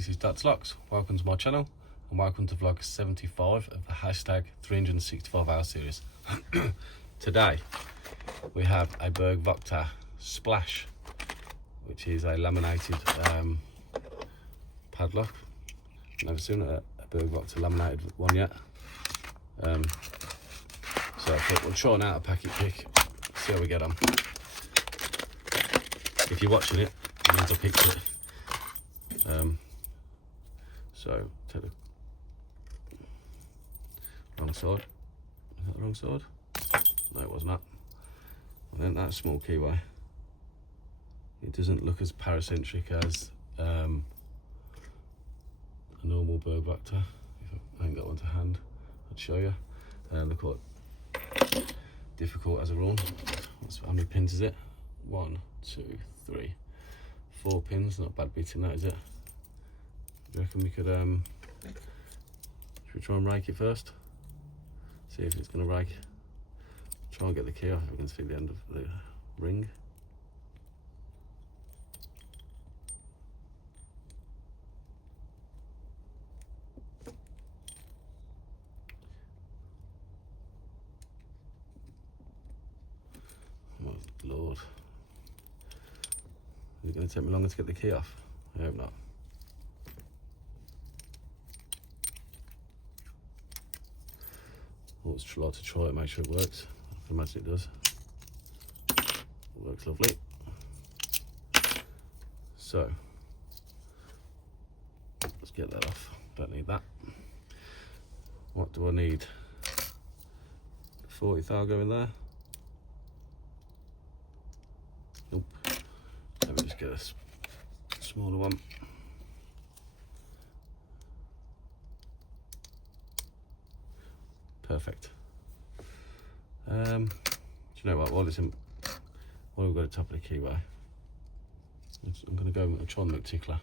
this is Locks. Welcome to my channel and welcome to vlog 75 of the hashtag 365 hour series. Today we have a Burg Wachter Splash, which is a laminated padlock. Never seen a Burg Wachter laminated one yet. So I thought we'll try out a packet pick, see how we get on. If you're watching it, it means I picked it. So take the wrong side. Is that the wrong side? No, it was not. And then that small keyway. It doesn't look as paracentric as a normal Burg Wachter. If I ain't got one to hand, I'd show you. Look what difficult as a run. How many pins is it? 1, 2, 3, 4 pins. Not a bad bit in that, is it? Do you reckon we could should we try and rake it first? See if it's gonna rake. Try and get the key off if we can see the end of the ring. Oh Lord. Is it gonna take me longer to get the key off? I hope not. Let's like to try it, make sure it works. I can imagine it does. It works lovely. So let's get that off. Don't need that. What do I need? 40 thou go in there. Nope. Let me just get a smaller one. Perfect. Do you know what? While we've got a top of the keyway, I'm going to go and try and make tickler.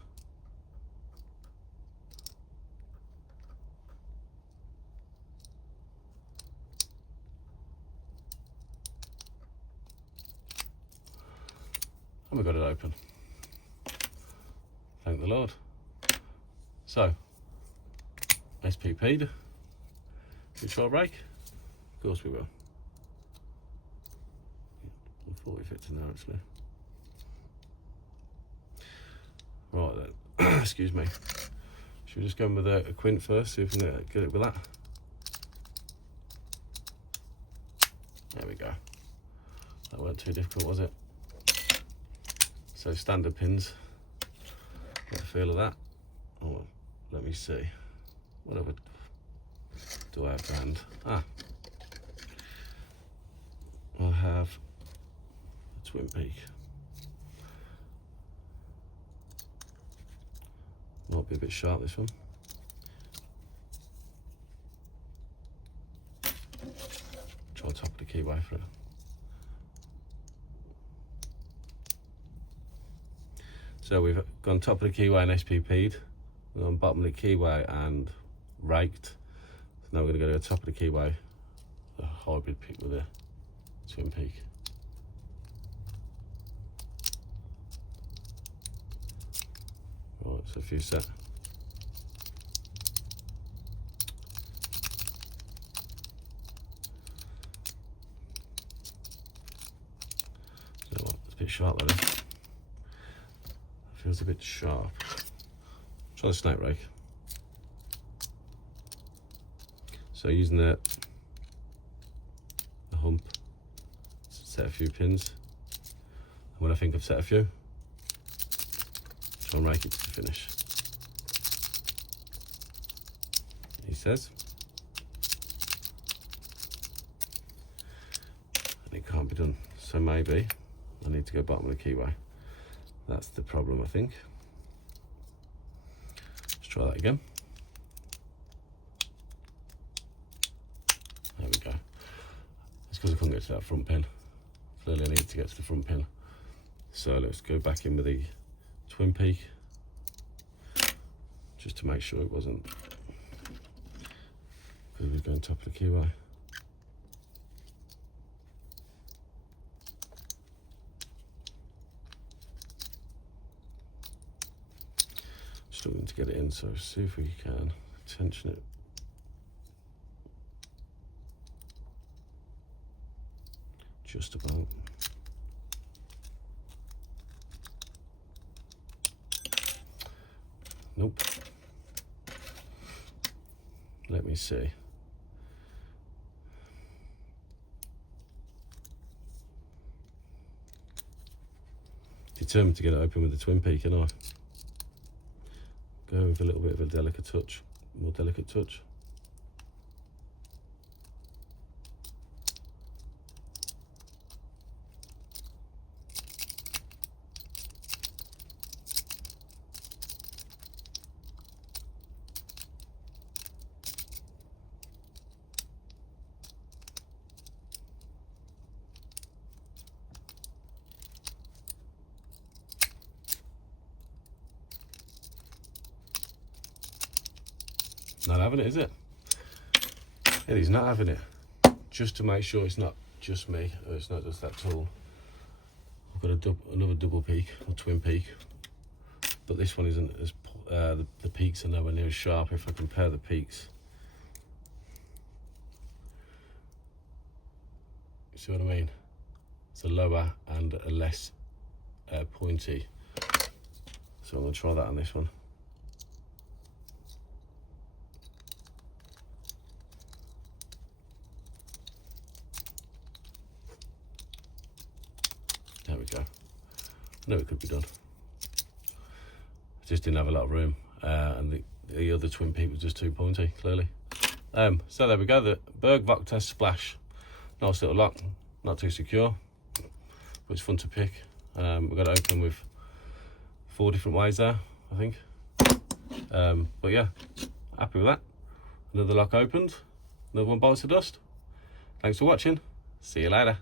And we got it open. Thank the Lord. So, SPP'd. We try a break? Of course we will. I thought we fits in there actually. Right then, excuse me. Should we just go in with a quint first, see if we can get it with that? There we go. That weren't too difficult, was it? So standard pins. Got a feel of that. Oh, let me see. Whatever. Do I have to hand? I have a twin peak. Might be a bit sharp, this one. Try top of the keyway for it. So we've gone top of the keyway and SPP'd. We've gone bottom of the keyway and raked. Now we're going to go to the top of the keyway, a hybrid pick with a twin peak. Right, so a few set. So what? It's a bit sharp like this. Feels a bit sharp. Try the snake rake. So using the hump, set a few pins, and when I think I've set a few, try and rake it to the finish. He says. And it can't be done. So maybe I need to go bottom of the keyway. That's the problem, I think. Let's try that again. There we go. It's because I couldn't get to that front pin. Clearly I need to get to the front pin. So let's go back in with the twin peak, just to make sure it wasn't, because we're going top of the keyway. struggling to get it in, so see if we can tension it. Just about. Nope. Let me see. Determined to get it open with the twin peak, and I go with a little bit of a delicate touch, more delicate touch. Not having it, is it? He's not having it. Just to make sure it's not just me, or it's not just that tool. I've got another double peak, or twin peak, but this one isn't as, the peaks are nowhere near as sharp if I compare the peaks. You see what I mean? It's a lower and a less pointy. So I'm going to try that on this one. There we go. I know it could be done. I just didn't have a lot of room, and the other twin peak was just too pointy, clearly. So there we go, the Burg Wachter splash. Nice little lock, not too secure, but it's fun to pick. We've got it open with 4 different ways there, I think. But yeah, happy with that. Another lock opened, another one bites the dust. Thanks for watching. See you later.